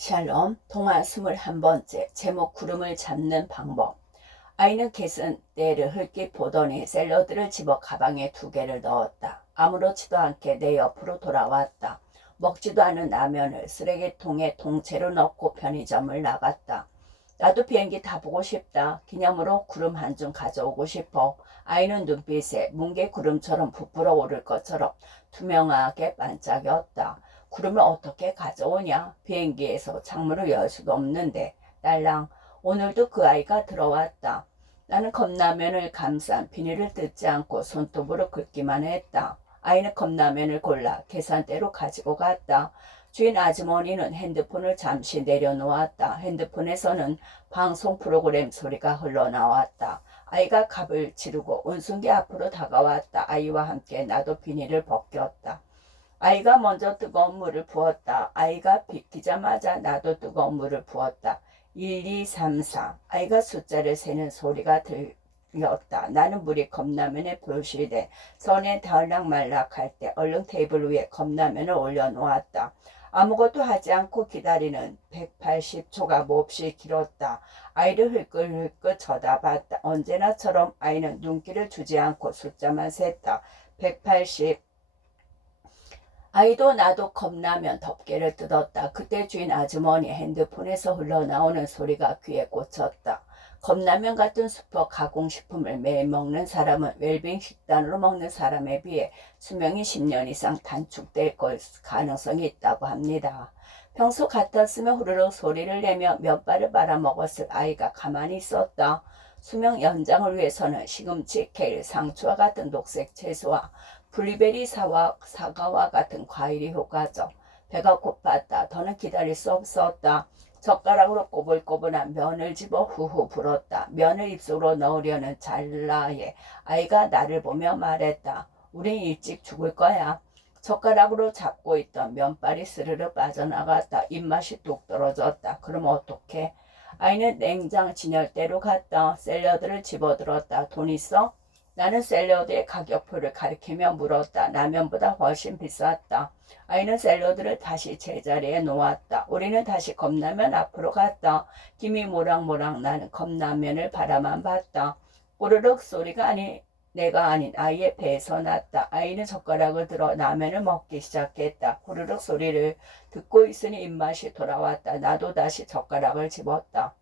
샬롬, 동화 21번째, 제목 구름을 잡는 방법. 아이는 개선대를 흘낏 보더니 샐러드를 집어 가방에 2개를 넣었다. 아무렇지도 않게 내 옆으로 돌아왔다. 먹지도 않은 라면을 쓰레기통에 통째로 넣고 편의점을 나갔다. 나도 비행기 타보고 싶다. 기념으로 구름 한 줌 가져오고 싶어. 아이는 눈빛에 뭉게 구름처럼 부풀어 오를 것처럼 투명하게 반짝였다. 구름을 어떻게 가져오냐? 비행기에서 창문을 열 수도 없는데. 딸랑, 오늘도 그 아이가 들어왔다. 나는 컵라면을 감싼 비닐을 뜯지 않고 손톱으로 긁기만 했다. 아이는 컵라면을 골라 계산대로 가지고 갔다. 주인 아주머니는 핸드폰을 잠시 내려놓았다. 핸드폰에서는 방송 프로그램 소리가 흘러나왔다. 아이가 갑을 지르고 운송기 앞으로 다가왔다. 아이와 함께 나도 비닐을 벗겼다. 아이가 먼저 뜨거운 물을 부었다. 아이가 비키자마자 나도 뜨거운 물을 부었다. 1, 2, 3, 4. 아이가 숫자를 세는 소리가 들렸다. 나는 물이 컵라면에 표시돼 선에 닿을락말락할 때 얼른 테이블 위에 컵라면을 올려놓았다. 아무것도 하지 않고 기다리는 180초가 몹시 길었다. 아이를 흘끗흘끗 쳐다봤다. 언제나처럼 아이는 눈길을 주지 않고 숫자만 셌다. 180. 아이도 나도 컵라면 덮개를 뜯었다. 그때 주인 아주머니 핸드폰에서 흘러나오는 소리가 귀에 꽂혔다. 컵라면 같은 슈퍼 가공식품을 매일 먹는 사람은 웰빙 식단으로 먹는 사람에 비해 수명이 10년 이상 단축될 가능성이 있다고 합니다. 평소 같았으면 후루룩 소리를 내며 면발을 말아먹었을 아이가 가만히 있었다. 수명 연장을 위해서는 시금치, 케일, 상추와 같은 녹색 채소와 블루베리 사과와 같은 과일이 효과적. 배가 고팠다. 더는 기다릴 수 없었다. 젓가락으로 꼬불꼬불한 면을 집어 후후 불었다. 면을 입속으로 넣으려는 찰나에 아이가 나를 보며 말했다. 우린 일찍 죽을 거야. 젓가락으로 잡고 있던 면발이 스르르 빠져나갔다. 입맛이 뚝 떨어졌다. 그럼 어떡해? 아이는 냉장 진열대로 갔다. 샐러드를 집어들었다. 돈 있어? 나는 샐러드의 가격표를 가리키며 물었다. 라면보다 훨씬 비쌌다. 아이는 샐러드를 다시 제자리에 놓았다. 우리는 다시 컵라면 앞으로 갔다. 김이 모락모락 나는 컵라면을 바라만 봤다. 꼬르륵 소리가 내가 아닌 아이의 배에서 났다. 아이는 젓가락을 들어 라면을 먹기 시작했다. 꼬르륵 소리를 듣고 있으니 입맛이 돌아왔다. 나도 다시 젓가락을 집었다.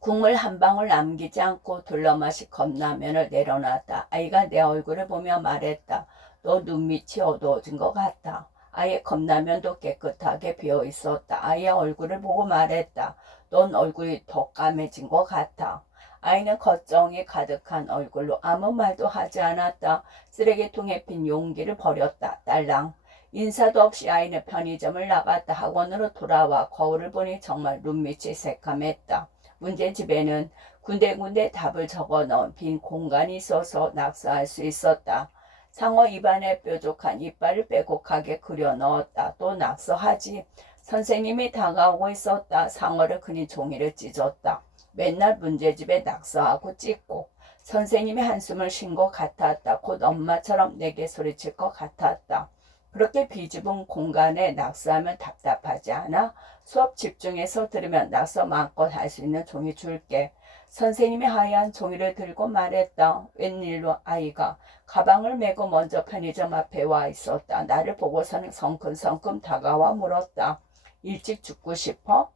국물 한 방울 남기지 않고 둘러마시 컵라면을 내려놨다. 아이가 내 얼굴을 보며 말했다. 너 눈밑이 어두워진 것 같다. 아이의 컵라면도 깨끗하게 비어 있었다. 아이의 얼굴을 보고 말했다. 넌 얼굴이 더 까매진 것 같아. 아이는 걱정이 가득한 얼굴로 아무 말도 하지 않았다. 쓰레기통에 빈 용기를 버렸다. 딸랑. 인사도 없이 아이는 편의점을 나갔다. 학원으로 돌아와 거울을 보니 정말 눈밑이 새까맸다. 문제집에는 군데군데 답을 적어 넣은 빈 공간이 있어서 낙서할 수 있었다. 상어 입안에 뾰족한 이빨을 빼곡하게 그려 넣었다. 또 낙서하지. 선생님이 다가오고 있었다. 상어를 그린 종이를 찢었다. 맨날 문제집에 낙서하고 찢고. 선생님이 한숨을 쉰 것 같았다. 곧 엄마처럼 내게 소리칠 것 같았다. 그렇게 비좁은 공간에 낙서하면 답답하지 않아? 수업 집중해서 들으면 낙서 마음껏 할 수 있는 종이 줄게. 선생님이 하얀 종이를 들고 말했다. 웬일로 아이가 가방을 메고 먼저 편의점 앞에 와 있었다. 나를 보고서는 성큼성큼 다가와 물었다. 일찍 죽고 싶어?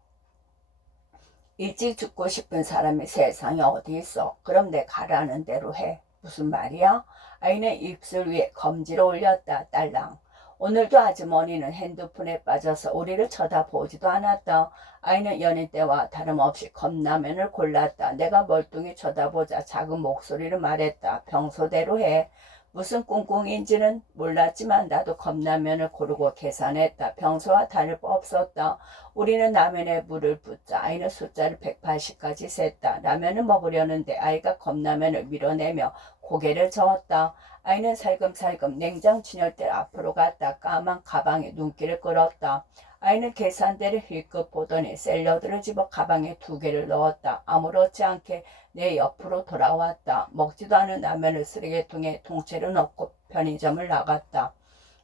일찍 죽고 싶은 사람이 세상에 어디 있어? 그럼 내 가라는 대로 해. 무슨 말이야? 아이는 입술 위에 검지를 올렸다. 딸랑. 오늘도 아주머니는 핸드폰에 빠져서 우리를 쳐다보지도 않았다. 아이는 연인 때와 다름없이 컵라면을 골랐다. 내가 멀뚱히 쳐다보자 작은 목소리로 말했다. 평소대로 해. 무슨 꿍꿍인지는 몰랐지만 나도 컵라면을 고르고 계산했다. 평소와 다를 바 없었다. 우리는 라면에 물을 붓자 아이는 숫자를 180까지 셌다. 라면을 먹으려는데 아이가 컵라면을 밀어내며 고개를 저었다. 아이는 살금살금 냉장 진열대 앞으로 갔다. 까만 가방에 눈길을 끌었다. 아이는 계산대를 힐끗 보더니 샐러드를 집어 가방에 2개를 넣었다. 아무렇지 않게 내 옆으로 돌아왔다. 먹지도 않은 라면을 쓰레기통에 통째로 넣고 편의점을 나갔다.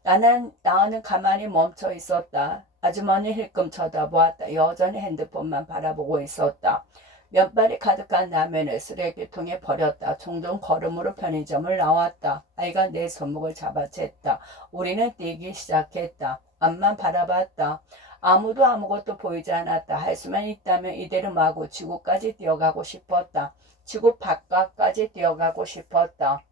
나는 가만히 멈춰 있었다. 아주머니 힐끔 쳐다보았다. 여전히 핸드폰만 바라보고 있었다. 면발이 가득한 라면을 쓰레기통에 버렸다. 종종 걸음으로 편의점을 나왔다. 아이가 내 손목을 잡아챘다. 우리는 뛰기 시작했다. 앞만 바라봤다. 아무도 아무것도 보이지 않았다. 할 수만 있다면 이대로 마구 지구까지 뛰어가고 싶었다. 지구 바깥까지 뛰어가고 싶었다.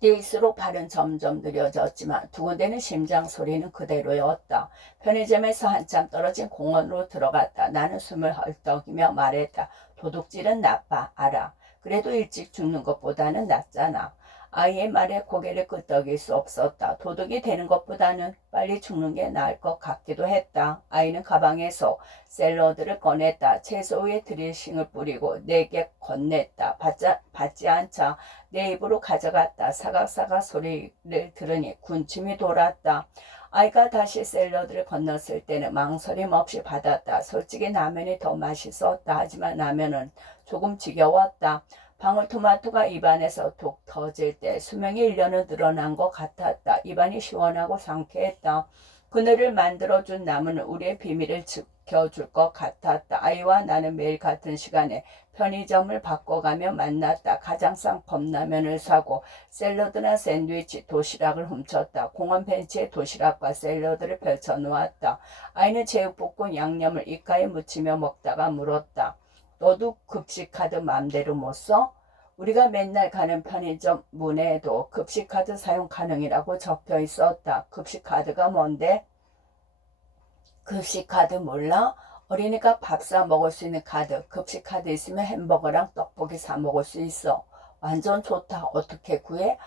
뛰일수록 발은 점점 느려졌지만 두근대는 심장 소리는 그대로였다. 편의점에서 한참 떨어진 공원으로 들어갔다. 나는 숨을 헐떡이며 말했다. 도둑질은 나빠, 알아. 그래도 일찍 죽는 것보다는 낫잖아. 아이의 말에 고개를 끄덕일 수 없었다. 도둑이 되는 것보다는 빨리 죽는 게 나을 것 같기도 했다. 아이는 가방에서 샐러드를 꺼냈다. 채소 위에 드레싱을 뿌리고 내게 건넸다. 받지 않자 내 입으로 가져갔다. 사각사각 소리를 들으니 군침이 돌았다. 아이가 다시 샐러드를 건넜을 때는 망설임 없이 받았다. 솔직히 라면이 더 맛있었다. 하지만 라면은 조금 지겨웠다. 방울토마토가 입안에서 툭 터질 때 수명이 1년은 늘어난 것 같았다. 입안이 시원하고 상쾌했다. 그늘을 만들어준 나무는 우리의 비밀을 지켜줄 것 같았다. 아이와 나는 매일 같은 시간에 편의점을 바꿔가며 만났다. 가장 싼 컵라면을 사고 샐러드나 샌드위치, 도시락을 훔쳤다. 공원 벤치에 도시락과 샐러드를 펼쳐놓았다. 아이는 제육볶음 양념을 입가에 묻히며 먹다가 물었다. 너도 급식카드 맘대로 못 써? 우리가 맨날 가는 편의점 문에도 급식카드 사용 가능이라고 적혀 있었다. 급식카드가 뭔데? 급식카드 몰라? 어린이가 밥 사 먹을 수 있는 카드. 급식카드 있으면 햄버거랑 떡볶이 사 먹을 수 있어. 완전 좋다. 어떻게 구해?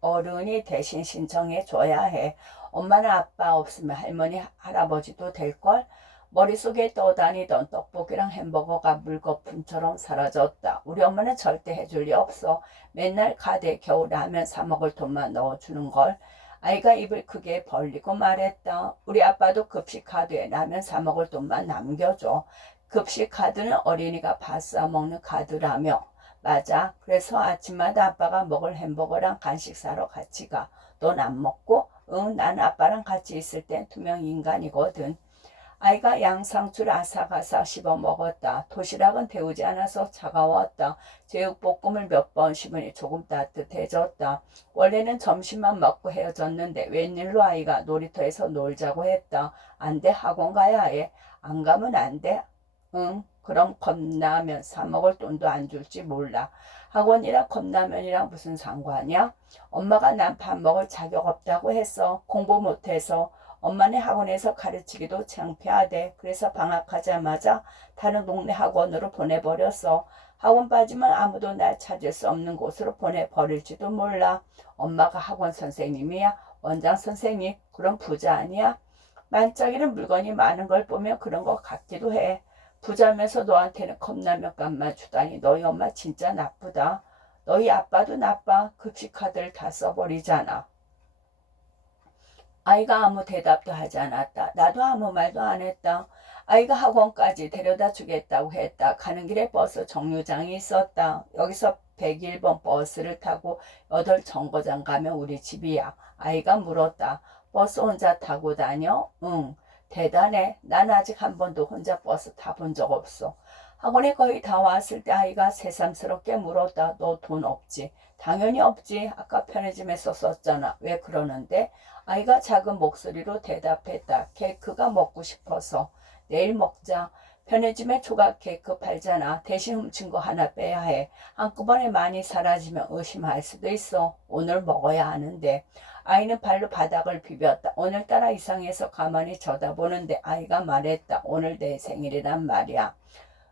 어른이 대신 신청해 줘야 해. 엄마나 아빠 없으면 할머니, 할아버지도 될걸? 머릿속에 떠다니던 떡볶이랑 햄버거가 물거품처럼 사라졌다. 우리 엄마는 절대 해줄 리 없어. 맨날 카드에 겨우 라면 사 먹을 돈만 넣어주는걸. 아이가 입을 크게 벌리고 말했다. 우리 아빠도 급식 카드에 라면 사 먹을 돈만 남겨줘. 급식 카드는 어린이가 밥 사 먹는 카드라며. 맞아. 그래서 아침마다 아빠가 먹을 햄버거랑 간식 사러 같이 가. 넌 안 먹고? 응, 난 아빠랑 같이 있을 땐 투명 인간이거든. 아이가 양상추를 아삭아삭 씹어 먹었다. 도시락은 데우지 않아서 차가웠다. 제육볶음을 몇 번 씹으니 조금 따뜻해졌다. 원래는 점심만 먹고 헤어졌는데 웬일로 아이가 놀이터에서 놀자고 했다. 안 돼, 학원 가야 해. 안 가면 안 돼? 응, 그럼 컵라면 사 먹을 돈도 안 줄지 몰라. 학원이랑 컵라면이랑 무슨 상관이야? 엄마가 난 밥 먹을 자격 없다고 했어. 공부 못해서. 엄마네 학원에서 가르치기도 창피하대. 그래서 방학하자마자 다른 동네 학원으로 보내버렸어. 학원 빠지면 아무도 날 찾을 수 없는 곳으로 보내버릴지도 몰라. 엄마가 학원 선생님이야? 원장 선생님? 그럼 부자 아니야? 반짝이는 물건이 많은 걸 보면 그런 것 같기도 해. 부자면서 너한테는 컵라면 값만 주다니 너희 엄마 진짜 나쁘다. 너희 아빠도 나빠. 급식카드를 다 써버리잖아. 아이가 아무 대답도 하지 않았다. 나도 아무 말도 안 했다. 아이가 학원까지 데려다 주겠다고 했다. 가는 길에 버스 정류장이 있었다. 여기서 101번 버스를 타고 8 정거장 가면 우리 집이야. 아이가 물었다. 버스 혼자 타고 다녀? 응. 대단해. 난 아직 한 번도 혼자 버스 타본 적 없어. 학원에 거의 다 왔을 때 아이가 새삼스럽게 물었다. 너 돈 없지? 당연히 없지. 아까 편의점에서 썼잖아. 왜 그러는데? 아이가 작은 목소리로 대답했다. 케이크가 먹고 싶어서. 내일 먹자. 편의점에 조각 케이크 팔잖아. 대신 훔친 거 하나 빼야 해. 한꺼번에 많이 사라지면 의심할 수도 있어. 오늘 먹어야 하는데. 아이는 발로 바닥을 비볐다. 오늘따라 이상해서 가만히 쳐다보는데 아이가 말했다. 오늘 내 생일이란 말이야.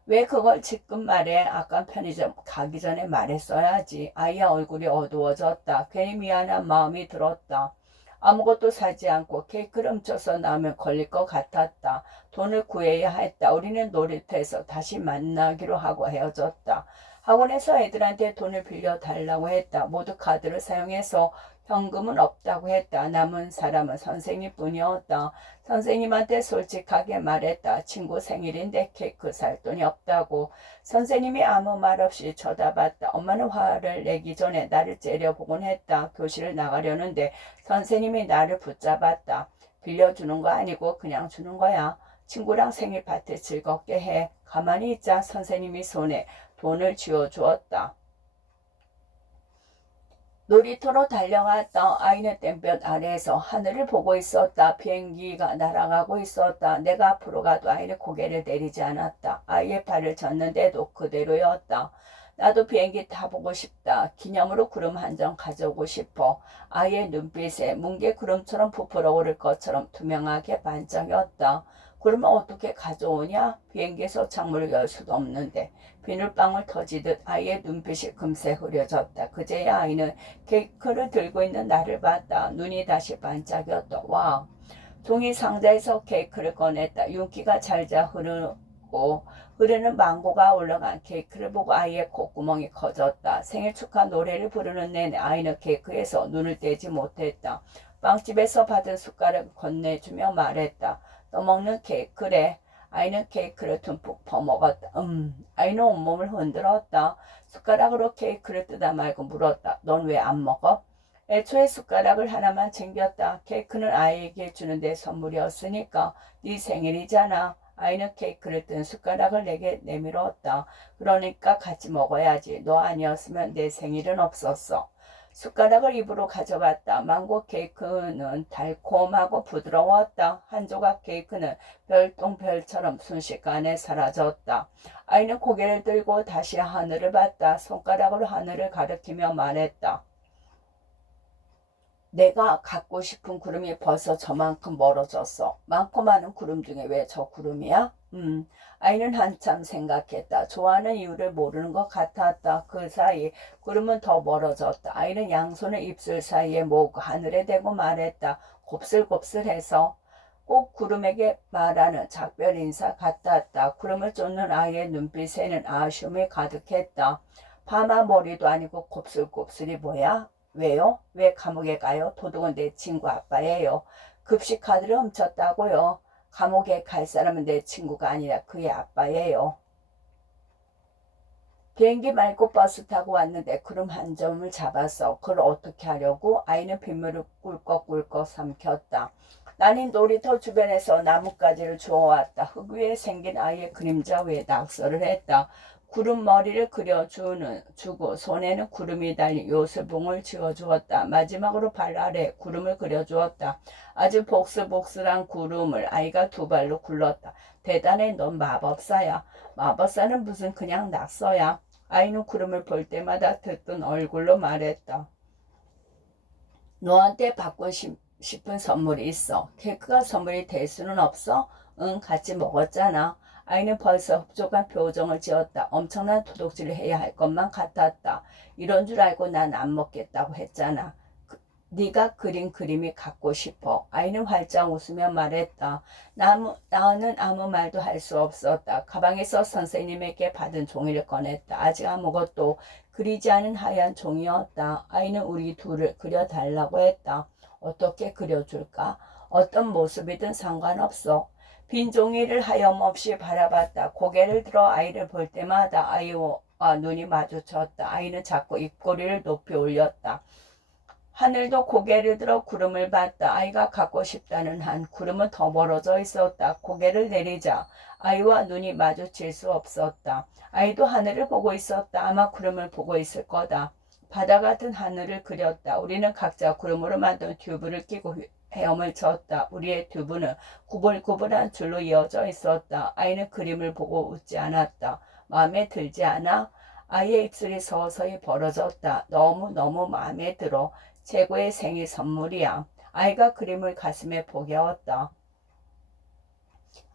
왜 그걸 지금 말해? 아까 편의점 가기 전에 말했어야지. 아이의 얼굴이 어두워졌다. 괜히 미안한 마음이 들었다. 아무것도 사지 않고 케이크를 훔쳐서 나오면 걸릴 것 같았다. 돈을 구해야 했다. 우리는 놀이터에서 다시 만나기로 하고 헤어졌다. 학원에서 애들한테 돈을 빌려달라고 했다. 모두 카드를 사용해서 현금은 없다고 했다. 남은 사람은 선생님뿐이었다. 선생님한테 솔직하게 말했다. 친구 생일인데 케이크 살 돈이 없다고. 선생님이 아무 말 없이 쳐다봤다. 엄마는 화를 내기 전에 나를 째려보곤 했다. 교실을 나가려는데 선생님이 나를 붙잡았다. 빌려주는 거 아니고 그냥 주는 거야. 친구랑 생일 파티 즐겁게 해. 가만히 있자. 선생님이 손에 돈을 쥐어주었다. 놀이터로 달려갔다. 아이는 땡볕 아래에서 하늘을 보고 있었다. 비행기가 날아가고 있었다. 내가 앞으로 가도 아이는 고개를 내리지 않았다. 아이의 발을 젓는데도 그대로였다. 나도 비행기 타보고 싶다. 기념으로 구름 한 점 가져오고 싶어. 아이의 눈빛에 뭉게 구름처럼 부풀어 오를 것처럼 투명하게 반짝였다. 구름을 어떻게 가져오냐? 비행기에서 창문을 열 수도 없는데. 비눗방울 터지듯 아이의 눈빛이 금세 흐려졌다. 그제야 아이는 케이크를 들고 있는 나를 봤다. 눈이 다시 반짝였다. 와. 종이 상자에서 케이크를 꺼냈다. 윤기가 잘자 흐르는 망고가 올라간 케이크를 보고 아이의 콧구멍이 커졌다. 생일 축하 노래를 부르는 내내 아이는 케이크에서 눈을 떼지 못했다. 빵집에서 받은 숟가락을 건네주며 말했다. 너 먹는 케이크래. 아이는 케이크를 듬뿍 퍼먹었다. 아이는 온몸을 흔들었다. 숟가락으로 케이크를 뜯어 말고 물었다. 넌 왜 안 먹어? 애초에 숟가락을 하나만 챙겼다. 케이크는 아이에게 주는데 선물이었으니까. 네 생일이잖아. 아이는 케이크를 뜬 숟가락을 내게 내밀었다. 그러니까 같이 먹어야지. 너 아니었으면 내 생일은 없었어. 숟가락을 입으로 가져갔다. 망고 케이크는 달콤하고 부드러웠다. 한 조각 케이크는 별똥별처럼 순식간에 사라졌다. 아이는 고개를 들고 다시 하늘을 봤다. 손가락으로 하늘을 가리키며 말했다. 내가 갖고 싶은 구름이 벌써 저만큼 멀어졌어. 많고 많은 구름 중에 왜 저 구름이야? 아이는 한참 생각했다. 좋아하는 이유를 모르는 것 같았다. 그 사이 구름은 더 멀어졌다. 아이는 양손을 입술 사이에 모으고 하늘에 대고 말했다. 곱슬곱슬해서 꼭 구름에게 말하는 작별 인사 같았다. 구름을 쫓는 아이의 눈빛에는 아쉬움이 가득했다. 파마 머리도 아니고 곱슬곱슬이 뭐야? 왜요? 왜 감옥에 가요? 도둑은 내 친구 아빠예요. 급식 카드를 훔쳤다고요. 감옥에 갈 사람은 내 친구가 아니라 그의 아빠예요. 비행기 말고 버스 타고 왔는데 구름 한 점을 잡았어. 그걸 어떻게 하려고? 아이는 빗물을 꿀꺽꿀꺽 삼켰다. 나는 놀이터 주변에서 나뭇가지를 주워왔다. 흙 위에 생긴 아이의 그림자 위에 낙서를 했다. 구름 머리를 그려주고 손에는 구름이 달린 요술봉을 쥐어주었다. 마지막으로 발 아래 구름을 그려주었다. 아주 복슬복슬한 구름을 아이가 두 발로 굴렀다. 대단해. 넌 마법사야. 마법사는 무슨 그냥 낙서야. 아이는 구름을 볼 때마다 듣던 얼굴로 말했다. 너한테 받고 싶은 선물이 있어. 케이크가 선물이 될 수는 없어? 응, 같이 먹었잖아. 아이는 벌써 흡족한 표정을 지었다. 엄청난 도둑질을 해야 할 것만 같았다. 이런 줄 알고 난 안 먹겠다고 했잖아. 네가 그린 그림이 갖고 싶어. 아이는 활짝 웃으며 말했다. 나는 아무 말도 할 수 없었다. 가방에서 선생님에게 받은 종이를 꺼냈다. 아직 아무것도 그리지 않은 하얀 종이였다. 아이는 우리 둘을 그려달라고 했다. 어떻게 그려줄까? 어떤 모습이든 상관없어. 빈 종이를 하염없이 바라봤다. 고개를 들어 아이를 볼 때마다 아이와 눈이 마주쳤다. 아이는 자꾸 입꼬리를 높이 올렸다. 하늘도 고개를 들어 구름을 봤다. 아이가 갖고 싶다는 한 구름은 더 멀어져 있었다. 고개를 내리자 아이와 눈이 마주칠 수 없었다. 아이도 하늘을 보고 있었다. 아마 구름을 보고 있을 거다. 바다 같은 하늘을 그렸다. 우리는 각자 구름으로 만든 튜브를 끼고 헤엄을 쳤다. 우리의 튜브는 구불구불한 줄로 이어져 있었다. 아이는 그림을 보고 웃지 않았다. 마음에 들지 않아? 아이의 입술이 서서히 벌어졌다. 너무너무 마음에 들어. 최고의 생일 선물이야. 아이가 그림을 가슴에 포개었다.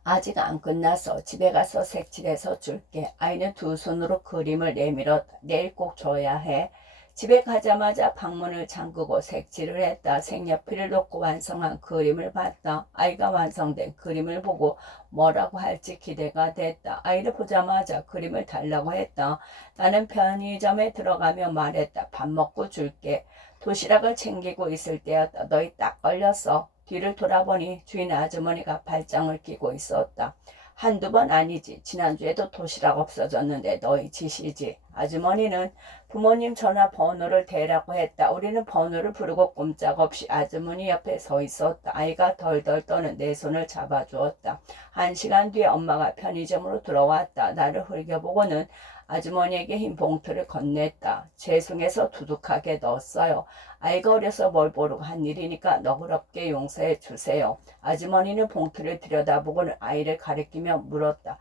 아직 안 끝났어. 집에 가서 색칠해서 줄게. 아이는 두 손으로 그림을 내밀었다. 내일 꼭 줘야 해. 집에 가자마자 방문을 잠그고 색칠을 했다. 색연필을 놓고 완성한 그림을 봤다. 아이가 완성된 그림을 보고 뭐라고 할지 기대가 됐다. 아이를 보자마자 그림을 달라고 했다. 나는 편의점에 들어가며 말했다. 밥 먹고 줄게. 도시락을 챙기고 있을 때였다. 너희 딱 걸렸어. 뒤를 돌아보니 주인 아주머니가 발장을 끼고 있었다. 한두 번 아니지. 지난주에도 도시락 없어졌는데 너희 짓이지. 아주머니는 부모님 전화번호를 대라고 했다. 우리는 번호를 부르고 꼼짝없이 아주머니 옆에 서 있었다. 아이가 덜덜 떠는 내 손을 잡아주었다. 1시간 뒤에 엄마가 편의점으로 들어왔다. 나를 흘겨보고는 아주머니에게 흰 봉투를 건넸다. 죄송해서 두둑하게 넣었어요. 아이가 어려서 뭘 모르고 한 일이니까 너그럽게 용서해 주세요. 아주머니는 봉투를 들여다보고는 아이를 가리키며 물었다.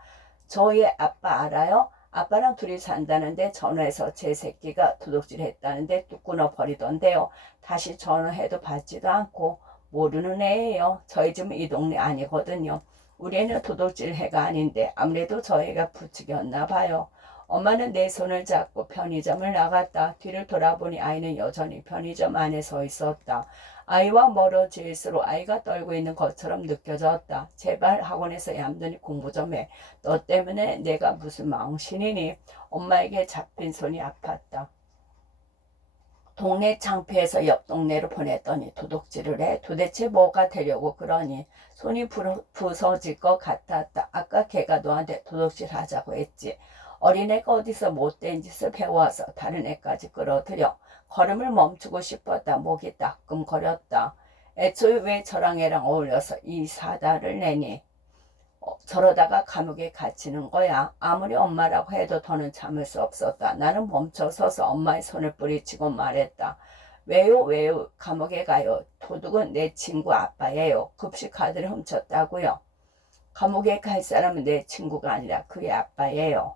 저희 아빠 알아요? 아빠랑 둘이 산다는데 전화해서 제 새끼가 도둑질 했다는데 뚝 끊어버리던데요. 다시 전화해도 받지도 않고 모르는 애예요. 저희 집은 이 동네 아니거든요. 우리 애는 도둑질 해가 아닌데 아무래도 저희가 부추겼나 봐요. 엄마는 내 손을 잡고 편의점을 나갔다. 뒤를 돌아보니 아이는 여전히 편의점 안에 서 있었다. 아이와 멀어질수록 아이가 떨고 있는 것처럼 느껴졌다. 제발 학원에서 얌전히 공부 좀 해. 너 때문에 내가 무슨 망신이니? 엄마에게 잡힌 손이 아팠다. 동네 창피해서 옆 동네로 보냈더니 도둑질을 해. 도대체 뭐가 되려고 그러니? 손이 부서질 것 같았다. 아까 걔가 너한테 도둑질 하자고 했지. 어린애가 어디서 못된 짓을 배워와서 다른 애까지 끌어들여. 걸음을 멈추고 싶었다. 목이 따끔거렸다. 애초에 왜 저랑 애랑 어울려서 이 사다를 내니? 저러다가 감옥에 갇히는 거야. 아무리 엄마라고 해도 더는 참을 수 없었다. 나는 멈춰서서 엄마의 손을 뿌리치고 말했다. 왜요? 왜요? 감옥에 가요. 도둑은 내 친구 아빠예요. 급식 카드를 훔쳤다고요. 감옥에 갈 사람은 내 친구가 아니라 그의 아빠예요.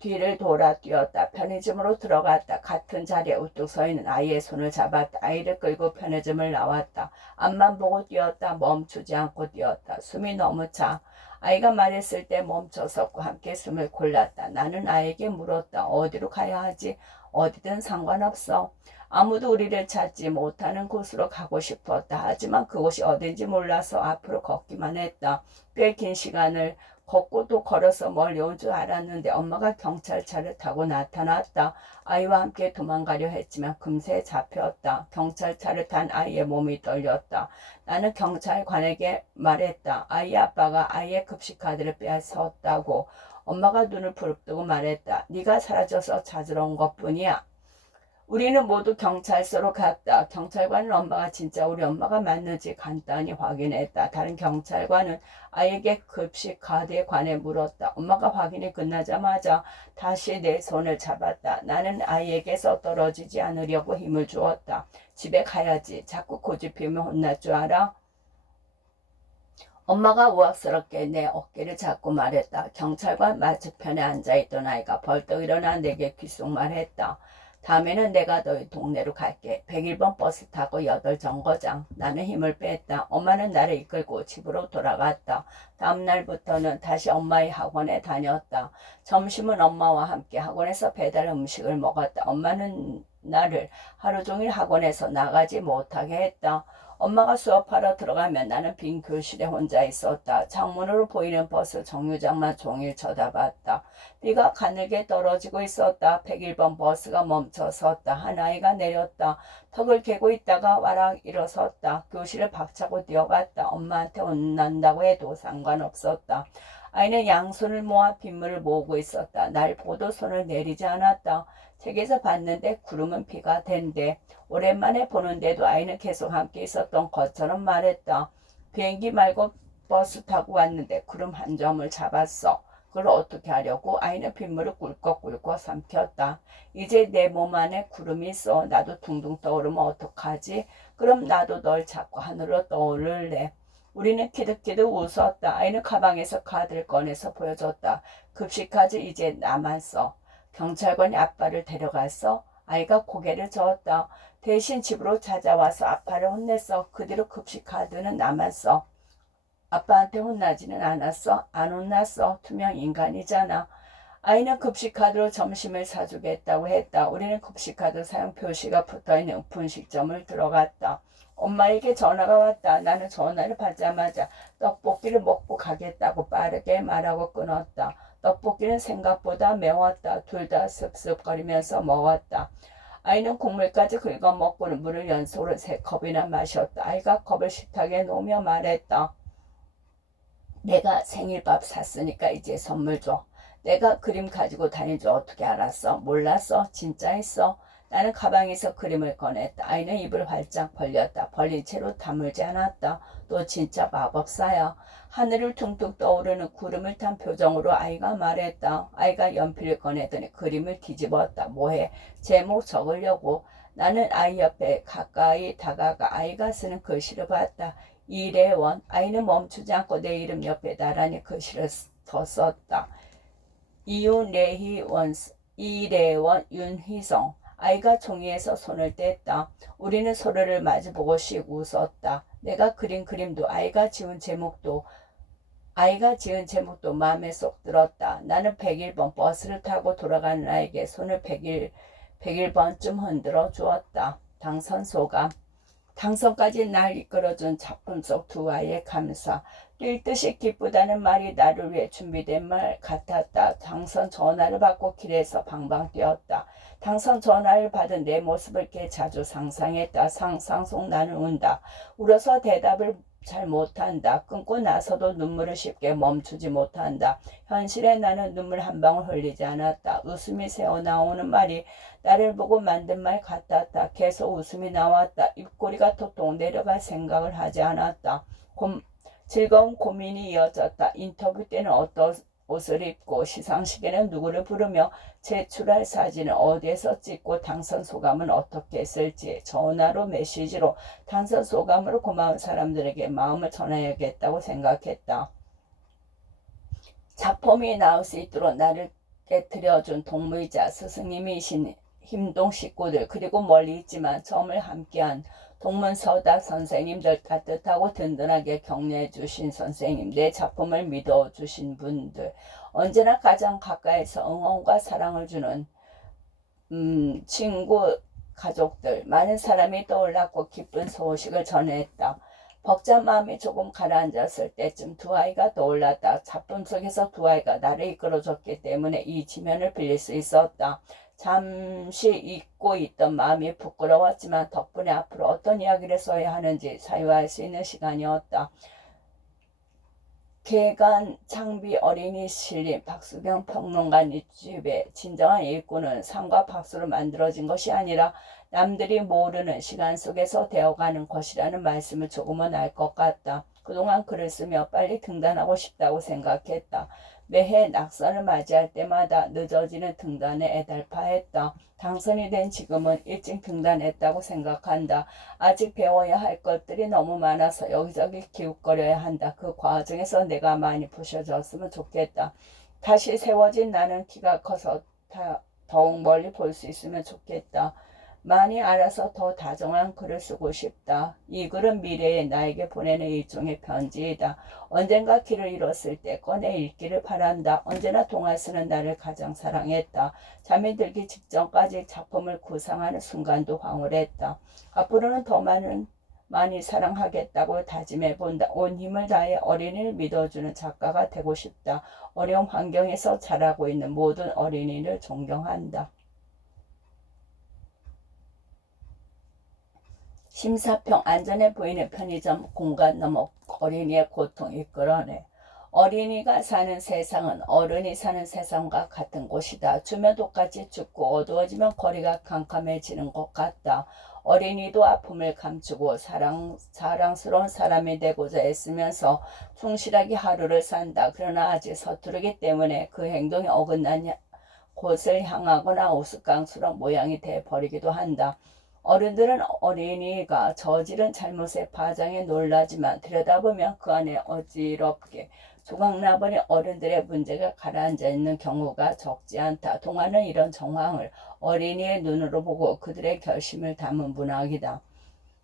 뒤를 돌아 뛰었다. 편의점으로 들어갔다. 같은 자리에 우뚝 서 있는 아이의 손을 잡았다. 아이를 끌고 편의점을 나왔다. 앞만 보고 뛰었다. 멈추지 않고 뛰었다. 숨이 너무 차. 아이가 말했을 때 멈춰섰고 함께 숨을 골랐다. 나는 아이에게 물었다. 어디로 가야 하지? 어디든 상관없어. 아무도 우리를 찾지 못하는 곳으로 가고 싶었다. 하지만 그곳이 어딘지 몰라서 앞으로 걷기만 했다. 꽤 긴 시간을 걷고 또 걸어서 멀리 온 줄 알았는데 엄마가 경찰차를 타고 나타났다. 아이와 함께 도망가려 했지만 금세 잡혔다. 경찰차를 탄 아이의 몸이 떨렸다. 나는 경찰관에게 말했다. 아이 아빠가 아이의 급식카드를 빼앗았다고. 엄마가 눈을 부릅뜨고 말했다. 네가 사라져서 찾으러 온 것뿐이야. 우리는 모두 경찰서로 갔다. 경찰관은 엄마가 진짜 우리 엄마가 맞는지 간단히 확인했다. 다른 경찰관은 아이에게 급식 카드에 관해 물었다. 엄마가 확인이 끝나자마자 다시 내 손을 잡았다. 나는 아이에게서 떨어지지 않으려고 힘을 주었다. 집에 가야지. 자꾸 고집피우면 혼날 줄 알아? 엄마가 우악스럽게 내 어깨를 잡고 말했다. 경찰관 맞은편에 앉아있던 아이가 벌떡 일어나 내게 귓속말했다. 다음에는 내가 너희 동네로 갈게. 101번 버스 타고 8정거장. 나는 힘을 뺐다. 엄마는 나를 이끌고 집으로 돌아갔다. 다음 날부터는 다시 엄마의 학원에 다녔다. 점심은 엄마와 함께 학원에서 배달 음식을 먹었다. 엄마는 나를 하루 종일 학원에서 나가지 못하게 했다. 엄마가 수업하러 들어가면 나는 빈 교실에 혼자 있었다. 창문으로 보이는 버스 정류장만 종일 쳐다봤다. 비가 가늘게 떨어지고 있었다. 101번 버스가 멈춰 섰다. 한 아이가 내렸다. 턱을 개고 있다가 와락 일어섰다. 교실을 박차고 뛰어갔다. 엄마한테 혼난다고 해도 상관없었다. 아이는 양손을 모아 빗물을 모으고 있었다. 날 보고도 손을 내리지 않았다. 책에서 봤는데 구름은 비가 된대. 오랜만에 보는데도 아이는 계속 함께 있었던 것처럼 말했다. 비행기 말고 버스 타고 왔는데 구름 한 점을 잡았어. 그걸 어떻게 하려고? 아이는 빗물을 꿀꺽꿀꺽 삼켰다. 이제 내 몸 안에 구름이 있어. 나도 둥둥 떠오르면 어떡하지? 그럼 나도 널 잡고 하늘로 떠오를래. 우리는 키득키득 웃었다. 아이는 가방에서 카드를 꺼내서 보여줬다. 급식카드 이제 나만 써. 경찰관이 아빠를 데려갔어. 아이가 고개를 저었다. 대신 집으로 찾아와서 아빠를 혼냈어. 그 뒤로 급식카드는 나만 써. 아빠한테 혼나지는 않았어? 안 혼났어. 투명 인간이잖아. 아이는 급식카드로 점심을 사주겠다고 했다. 우리는 급식카드 사용 표시가 붙어있는 분식점을 들어갔다. 엄마에게 전화가 왔다. 나는 전화를 받자마자 떡볶이를 먹고 가겠다고 빠르게 말하고 끊었다. 떡볶이는 생각보다 매웠다. 둘 다 습습거리면서 먹었다. 아이는 국물까지 긁어먹고는 물을 연속으로 3컵이나 마셨다. 아이가 컵을 식탁에 놓으며 말했다. 내가 생일밥 샀으니까 이제 선물 줘. 내가 그림 가지고 다닌 줄 어떻게 알았어? 몰랐어? 진짜 했어? 나는 가방에서 그림을 꺼냈다. 아이는 입을 활짝 벌렸다. 벌린 채로 다물지 않았다. 너 진짜 마법사야. 하늘을 퉁퉁 떠오르는 구름을 탄 표정으로 아이가 말했다. 아이가 연필을 꺼내더니 그림을 뒤집었다. 뭐해? 제목 적으려고. 나는 아이 옆에 가까이 다가가 아이가 쓰는 글씨를 봤다. 이래원. 아이는 멈추지 않고 내 이름 옆에 나란히 글씨를 더 썼다. 이윤래희원, 이래원, 윤희성. 아이가 종이에서 손을 뗐다. 우리는 서로를 마주보고 씩 웃었다. 내가 그린 그림도 아이가 지은 제목도 마음에 쏙 들었다. 나는 101번 버스를 타고 돌아가는 아이에게 손을 101번쯤 흔들어 주었다. 당선소감. 당선까지 날 이끌어준 작품 속 두 아이의 감사. 뛸 듯이 기쁘다는 말이 나를 위해 준비된 말 같았다. 당선 전화를 받고 길에서 방방 뛰었다. 당선 전화를 받은 내 모습을 꽤 자주 상상했다. 상상 속 나는 운다. 울어서 대답을 잘 못한다. 끊고 나서도 눈물을 쉽게 멈추지 못한다. 현실에 나는 눈물 한 방울 흘리지 않았다. 웃음이 새어나오는 말이 나를 보고 만든 말 같았다. 계속 웃음이 나왔다. 입꼬리가 톡톡 내려갈 생각을 하지 않았다. 즐거운 고민이 이어졌다. 인터뷰 때는 어떤 옷을 입고, 시상식에는 누구를 부르며, 제출할 사진을 어디에서 찍고, 당선 소감은 어떻게 했을지, 전화로 메시지로 당선 소감으로 고마운 사람들에게 마음을 전해야겠다고 생각했다. 작품이 나올 수 있도록 나를 깨트려준 동무이자 스승님이신 힘동 식구들, 그리고 멀리 있지만 점을 함께한 동문서다 선생님들, 따뜻하고 든든하게 격려해 주신 선생님, 내 작품을 믿어 주신 분들, 언제나 가장 가까이서 응원과 사랑을 주는 친구, 가족들, 많은 사람이 떠올랐고 기쁜 소식을 전했다. 벅찬 마음이 조금 가라앉았을 때쯤 두 아이가 떠올랐다. 작품 속에서 두 아이가 나를 이끌어줬기 때문에 이 지면을 빌릴 수 있었다. 잠시 잊고 있던 마음이 부끄러웠지만 덕분에 앞으로 어떤 이야기를 써야 하는지 사유할 수 있는 시간이었다. 개간 창비 어린이 실림 박수경 평론가 유튜브의 진정한 일꾼은 상과 박수로 만들어진 것이 아니라 남들이 모르는 시간 속에서 되어가는 것이라는 말씀을 조금은 알 것 같다. 그동안 글을 쓰며 빨리 등단하고 싶다고 생각했다. 매해 낙선을 맞이할 때마다 늦어지는 등단에 애달파했다. 당선이 된 지금은 일찍 등단했다고 생각한다. 아직 배워야 할 것들이 너무 많아서 여기저기 기웃거려야 한다. 그 과정에서 내가 많이 부셔졌으면 좋겠다. 다시 세워진 나는 키가 커서 더욱 멀리 볼 수 있으면 좋겠다. 많이 알아서 더 다정한 글을 쓰고 싶다. 이 글은 미래의 나에게 보내는 일종의 편지이다. 언젠가 길을 잃었을 때 꺼내 읽기를 바란다. 언제나 동화 쓰는 나를 가장 사랑했다. 잠이 들기 직전까지 작품을 구상하는 순간도 황홀했다. 앞으로는 더 많이 사랑하겠다고 다짐해본다. 온 힘을 다해 어린이를 믿어주는 작가가 되고 싶다. 어려운 환경에서 자라고 있는 모든 어린이를 존경한다. 심사평. 안전해 보이는 편의점 공간 너머 어린이의 고통 이끌어내. 어린이가 사는 세상은 어른이 사는 세상과 같은 곳이다. 주면 똑같이 춥고 어두워지면 거리가 캄캄해지는 것 같다. 어린이도 아픔을 감추고 사랑스러운 사람이 되고자 애쓰면서 충실하게 하루를 산다. 그러나 아직 서투르기 때문에 그 행동이 어긋난 곳을 향하거나 우스꽝스러운 모양이 돼버리기도 한다. 어른들은 어린이가 저지른 잘못의 파장에 놀라지만 들여다보면 그 안에 어지럽게 조각나버린 어른들의 문제가 가라앉아 있는 경우가 적지 않다. 동화는 이런 정황을 어린이의 눈으로 보고 그들의 결심을 담은 문학이다.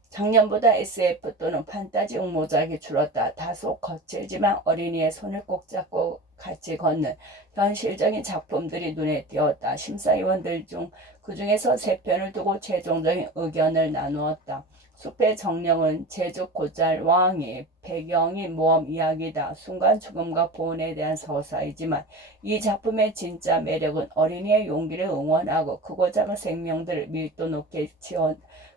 작년보다 SF 또는 판타지 응모작이 줄었다. 다소 거칠지만 어린이의 손을 꼭 잡고 같이 걷는 현실적인 작품들이 눈에 띄었다. 심사위원들 중 그중에서 3편을 두고 최종적인 의견을 나누었다. 숲의 정령은 제주 곧잘 왕이 배경이 모험 이야기다. 순간 죽음과 보온에 대한 서사이지만 이 작품의 진짜 매력은 어린이의 용기를 응원하고 크고 작은 생명들을 밀도 높게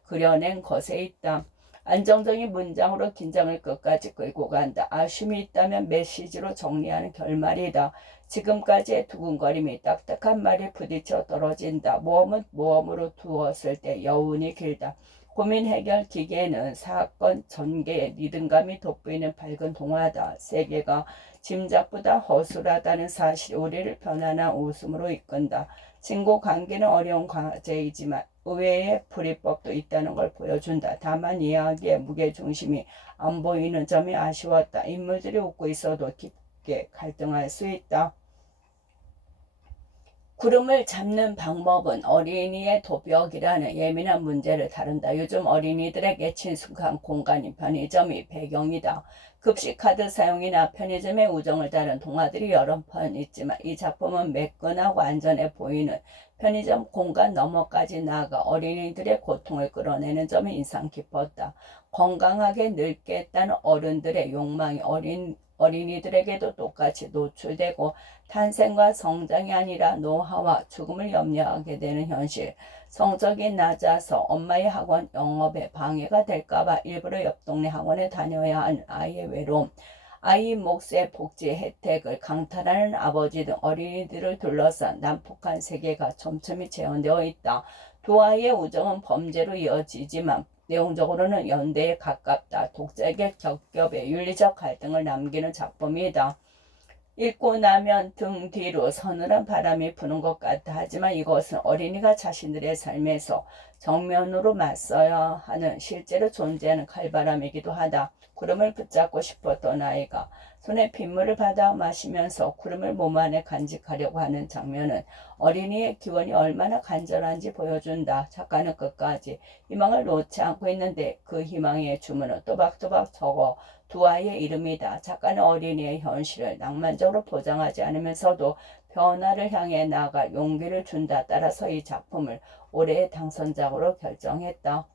그려낸 것에 있다. 안정적인 문장으로 긴장을 끝까지 끌고 간다. 아쉬움이 있다면 메시지로 정리하는 결말이다. 지금까지의 두근거림이 딱딱한 말에 부딪혀 떨어진다. 모험은 모험으로 두었을 때 여운이 길다. 고민 해결 기계는 사건 전개에 리듬감이 돋보이는 밝은 동화다. 세계가 짐작보다 허술하다는 사실이 우리를 편안한 웃음으로 이끈다. 친구 관계는 어려운 과제이지만 의외의 풀이법도 있다는 걸 보여준다. 다만 이야기의 무게중심이 안 보이는 점이 아쉬웠다. 인물들이 웃고 있어도 깊게 갈등할 수 있다. 구름을 잡는 방법은 어린이의 도벽이라는 예민한 문제를 다룬다. 요즘 어린이들에게 친숙한 공간인 편의점이 배경이다. 급식 카드 사용이나 편의점의 우정을 다룬 동화들이 여러 편 있지만 이 작품은 매끈하고 안전해 보이는 편의점 공간 너머까지 나아가 어린이들의 고통을 끌어내는 점이 인상 깊었다. 건강하게 늙겠다는 어른들의 욕망이 어린이들에게도 똑같이 노출되고 탄생과 성장이 아니라 노화와 죽음을 염려하게 되는 현실. 성적이 낮아서 엄마의 학원 영업에 방해가 될까봐 일부러 옆 동네 학원에 다녀야 하는 아이의 외로움. 아이 몫의 복지 혜택을 강탈하는 아버지 등 어린이들을 둘러싼 난폭한 세계가 촘촘히 재현되어 있다. 두 아이의 우정은 범죄로 이어지지만 내용적으로는 연대에 가깝다. 독자에게 겹겹의 윤리적 갈등을 남기는 작품이다. 읽고 나면 등 뒤로 서늘한 바람이 부는 것 같다. 하지만 이것은 어린이가 자신들의 삶에서 정면으로 맞서야 하는 실제로 존재하는 칼바람이기도 하다. 구름을 붙잡고 싶었던 아이가 손에 빗물을 받아 마시면서 구름을 몸 안에 간직하려고 하는 장면은 어린이의 기원이 얼마나 간절한지 보여준다. 작가는 끝까지 희망을 놓지 않고 있는데 그 희망의 주문은 또박또박 적어 두 아이의 이름이다. 작가는 어린이의 현실을 낭만적으로 포장하지 않으면서도 변화를 향해 나아갈 용기를 준다. 따라서 이 작품을 올해의 당선작으로 결정했다.